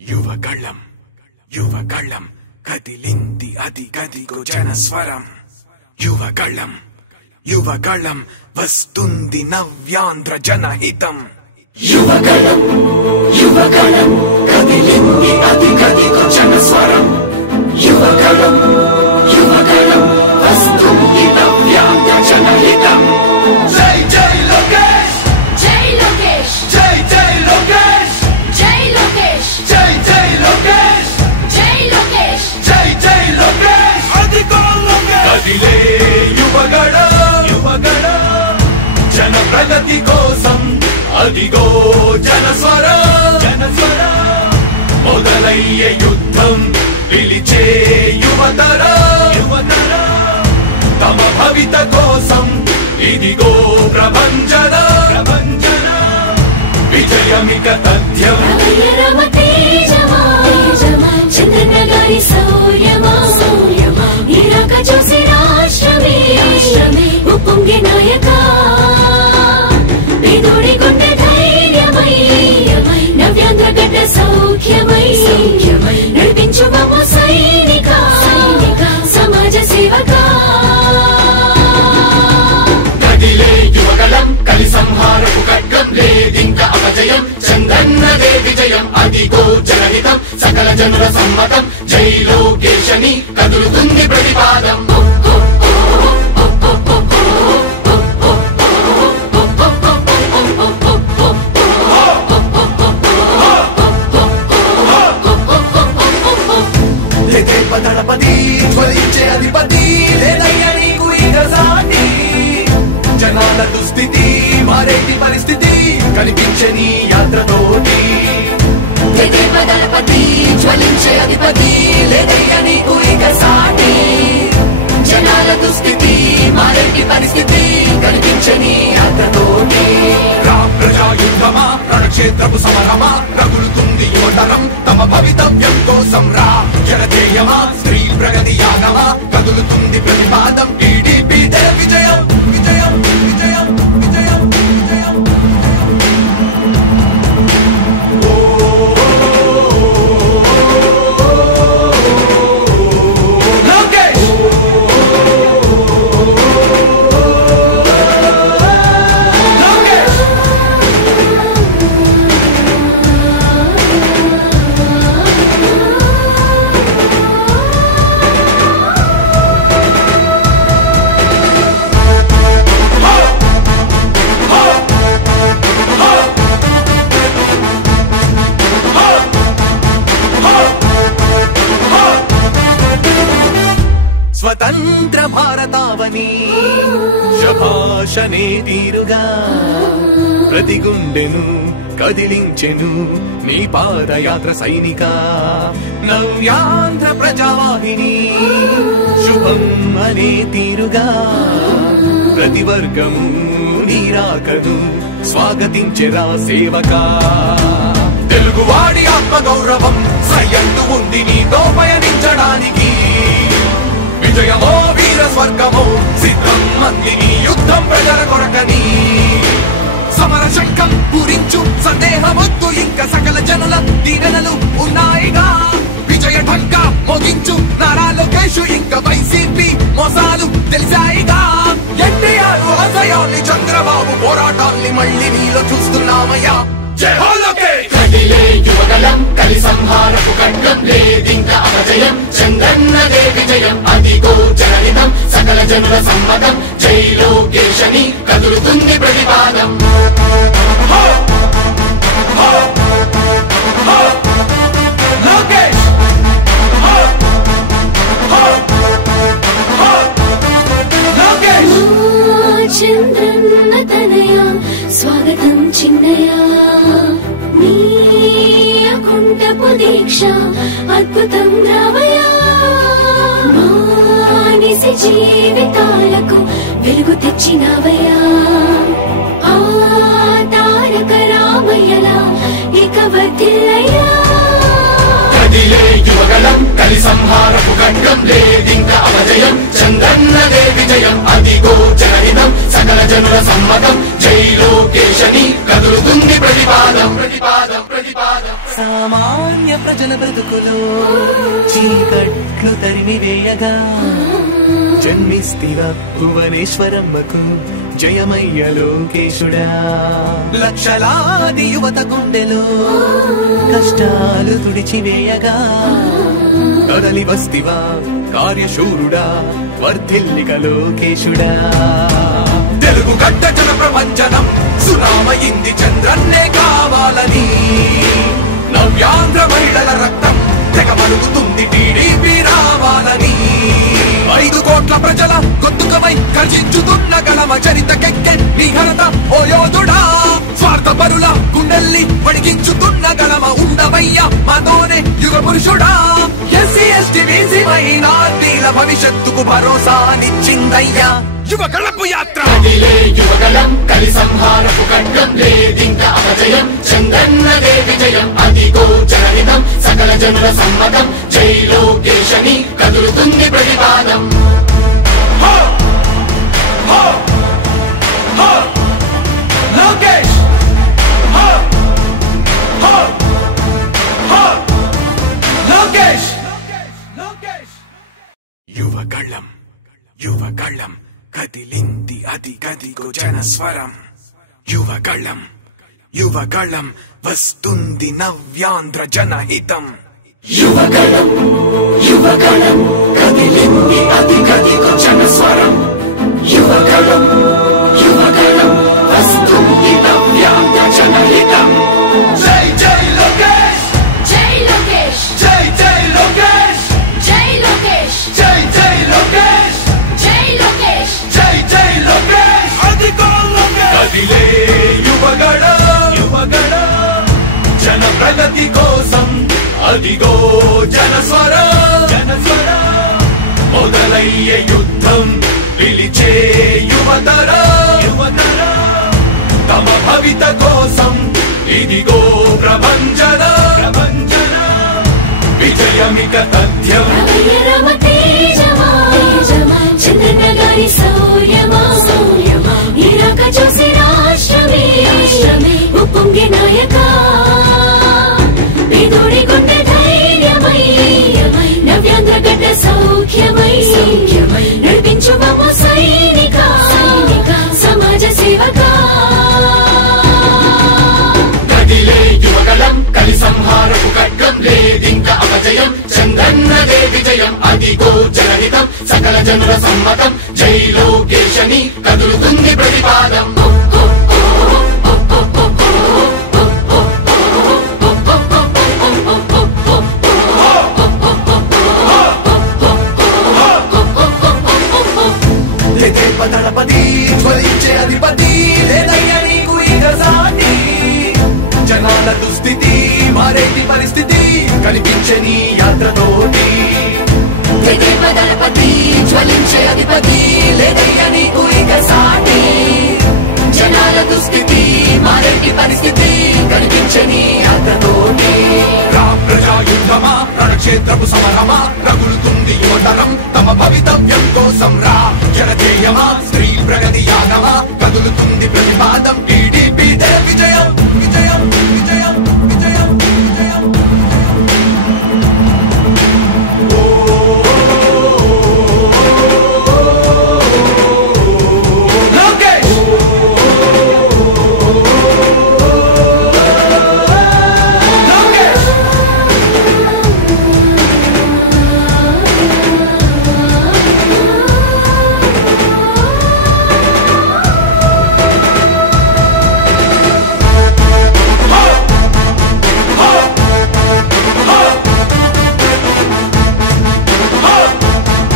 యువగళం యువగళం కదిలింది అది గదిగో జనస్వరం యువగళం యువగళం వస్తుంది నవ్యాంధ్ర జనహితం యువగళం యువగళం కదిలింది అది గదిగో జనస్వరం యువగళం యువగళం వస్తుంది నవ్యాంధ్ర జనహితం జై జై లోకేష్ జై లోకేష్ జై జై లోకేష్ జై లోకేష్ జై జై లోకేష్ జై లోకేష్ జై జై లోకేష్ అదిగో లోకేష్ కదిలే యువగళం యువగళం జన ప్రగతి కోసం అదిగో జనస్వరం జనస్వరం మొదలయ్యే యుద్ధం పిలిచే యువతరం యువతరం తమ భవిత కోసం ఇదిగో ప్రభంజనం ప్రభంజనం విజయమిక తథ్యం రామ తేజమా చంద్రన్న గారి సౌర్యమా ఇరాక చూసి రాష్ట్రమే ఉప్పొంగే నాయక పేదోడి గుండె ధైర్యమై నవ్యాంధ్ర గడ్డ సౌఖ్యమై నడిపించు మమ్ము సైనిక సమాజ సేవక కదిలే యువగళం కలి సంహారపు ఖడ్గం లేదింక అపజయం చంద్రన్నదే విజయం అదిగో జనహితం సకల జనుల సమ్మతం జై లోకేశని కదులుతుంది ప్రతిపాదం దళపతి జ్వలించే అధిపతి లేదయ్యా నీకు ఇక సాటి జనాల దుస్థితి మారేటి పరిస్థితి కనిపించని యాత్రతోటి దళపతి జ్వలించే అధిపతి లేదయ్యా నీకు ఇక సాటి జనాల దుస్థితి మారేటి పరిస్థితి కనిపించని యాత్రతోటి ప్రజాయుద్ధమా రణక్షేత్రపు సమరమా రగులుతుంది యువతరం తమ భవితవ్యం కోసం రా జనజేయమా స్త్రీ ప్రగతి యాగమా కదులుతుంది ప్రతిపాదం టీడీపీ విజయం విజయం విజయం విజయం విజయం స్వతంత్ర భారతావని శభాషనే తీరుగా ప్రతి గుండెను కదిలించెను నీ పాదయాత్ర సైనిక నవ్యాంధ్ర ప్రజావాహిని శుభం అనే తీరుగా ప్రతి వర్గము నీరాకను స్వాగతించెరా సేవక తెలుగువాడి ఆత్మగౌరవం సయ్యందు ఉంది నీతో పయనించడానికి విజయమో వీర స్వర్గమో సిద్ధం మందిని యుద్ధం ప్రజల కొరకని సమర శంఖం పూరించు సందేహమొద్దు ఇంకా సకల జనుల దీవెనలు ఉన్నాయిగా విజయ ఢంకా మోగించు నారా లోకేష్ ఇంకా వైసీపీ మోసాలు తెలిసాయిగా ఎన్టీఆర్ ఆశయాల్ని చంద్రబాబు పోరాటాల్ని మళ్ళీ నీలో చూస్తున్నామయ్యా జై హో లోకేష్ కదిలే యువగళం కలి సంహారపు ఖడ్గం లేదింక అపజయం చంద్రన్నదే విజయం అదిగో జనహితం సకల జనుల సమ్మతం జై లోకేశని కదులుతుంది ప్రతిపాదం లోకేష్ చంద్రన్న తనయ స్వాగతం చిన్నయ నీ అకుంఠపు దీక్ష అద్భుతం రావయ్యా మానిసి జీవితాలకు వెలుగు తెచ్చినవయ్యా ఆ తారక రామయ్యలా ఇక వర్ధిల్లయ్యా కదిలే యువగళం కలి సంహారపు ఖడ్గం లేదింక అపజయం చంద్రన్నదే విజయం అదిగో జనహితం సకల జనుల సమ్మతం జై లోకేశని కదులుతుంది ప్రతిపాదం ప్రతిపాదం ప్రతిపాదం ప్రతిపాదం. సామాన్య ప్రజల బ్రతుకులో చీకట్లు తరిమివేయగా జన్మిస్తివ భువనేశ్వరమ్మకు జయమయ్య లోకేశుడా. లక్షలాది యువత గుండెలో కష్టాలు తుడిచివేయగా కదలి వస్తివా కార్యశూరుడా వర్ధిల్లిక లోకేశుడా. తెలుగు గడ్డ జన ప్రపంచనం సునామయింది చంద్రన్నే కావాలని. నవ్యాంధ్ర మహిళల రక్తం తెగ మరుగుతుంది టీడీపీ రావాలని. 5 కోట్ల ప్రజల గొంతుకమై గర్జించుతున్న గలమ చరితకెక్కె నీ ఘనత ఓ యోధుడా. స్వార్థ పరుల గుండెల్ని వడికించుతున్న గలమ ఉండవయ్య మాతోనే యుగ పురుషుడా. ఎస్సీ ఎస్టీ బీసీ మైనార్టీల భవిష్యత్తుకు భరోసానిచ్చిందయ్యా యువ గళపు యాత్ర. కదిలే యువగలం కలి సంహారపు ఖడ్గం లేదింక అపజయం చంద్రన్నదే విజయం. అదిగో జనహితం సకల జనుల సమ్మతం జై లోకేశని కదులుతుంది ప్రతిపాదం. లోకేష్ లోకేష్ యువగళం యువగళం కదిలింది అది గదిగో జనస్వరం. యువగళం యువగళం వస్తుంది నవ్యాంధ్ర జనహితం. యువగళం యువగళం కదిలింది అది గదిగో జనస్వరం. యువగళం యువగళం వస్తుంది నవ్యాంధ్ర జనహితం. జై జై లోకేష్ జై లోకేష్ జై జై లోకేష్ జై లోకేష్ జై జై లోకేష్ జై లోకేష్ జై జై లోకేష్. అదిగో లోకేష్ కదిలే యువగళ యువగళ జన ప్రగతి కోసం అదిగో జనస్వర జనస్వర. మొదలయ్యే యుద్ధం పిలిచే యువతర యువతర. తమ భవిత కోసం ఇదిగో ప్రభంజన ప్రభంజన. విజయమిక తథ్యం చంద్రనగారి సౌర్యమా ఇరాక చూసి రాష్ట్రమే ఉప్పొంగే నాయక. పేదోడి గుండె ధైర్యమై నవ్యాంధ్ర గడ్డ సౌఖ్యమై నడిపించు మమ్మ సైనిక సమాజ సేవక. కదిలే యువగలం కలి సంహారపు ఖడ్గం లేదింక అపజయం చంద్రన్నదే విజయం. అదిగో జనహితం సకల జనుల సమ్మతం జై లోకేశని కదులుతుంది ప్రతిపాదం. దళపతి జ్వలించే అధిపతి లేదయ్య నీకు ఇక సాటి. జనాల దుస్థితి మారేటి పరిస్థితి కనిపించే నీ యాత్రతోటి. దళపతి జ్వలించే అధిపతి లేదయ్య నీకు ఇక సాటి. జనాల దుస్థితి మారేటి పరిస్థితి కనిపించే నీ యాత్రతోటి. ప్రజాయుద్ధమా రణక్షేత్రపు సమరమా రగులుతుంది యువతరం తమ భవితవ్యం కోసం రా. జనజేయమా స్త్రీ ప్రగతి యానమా కదులుతుంది ప్రతిపాదం.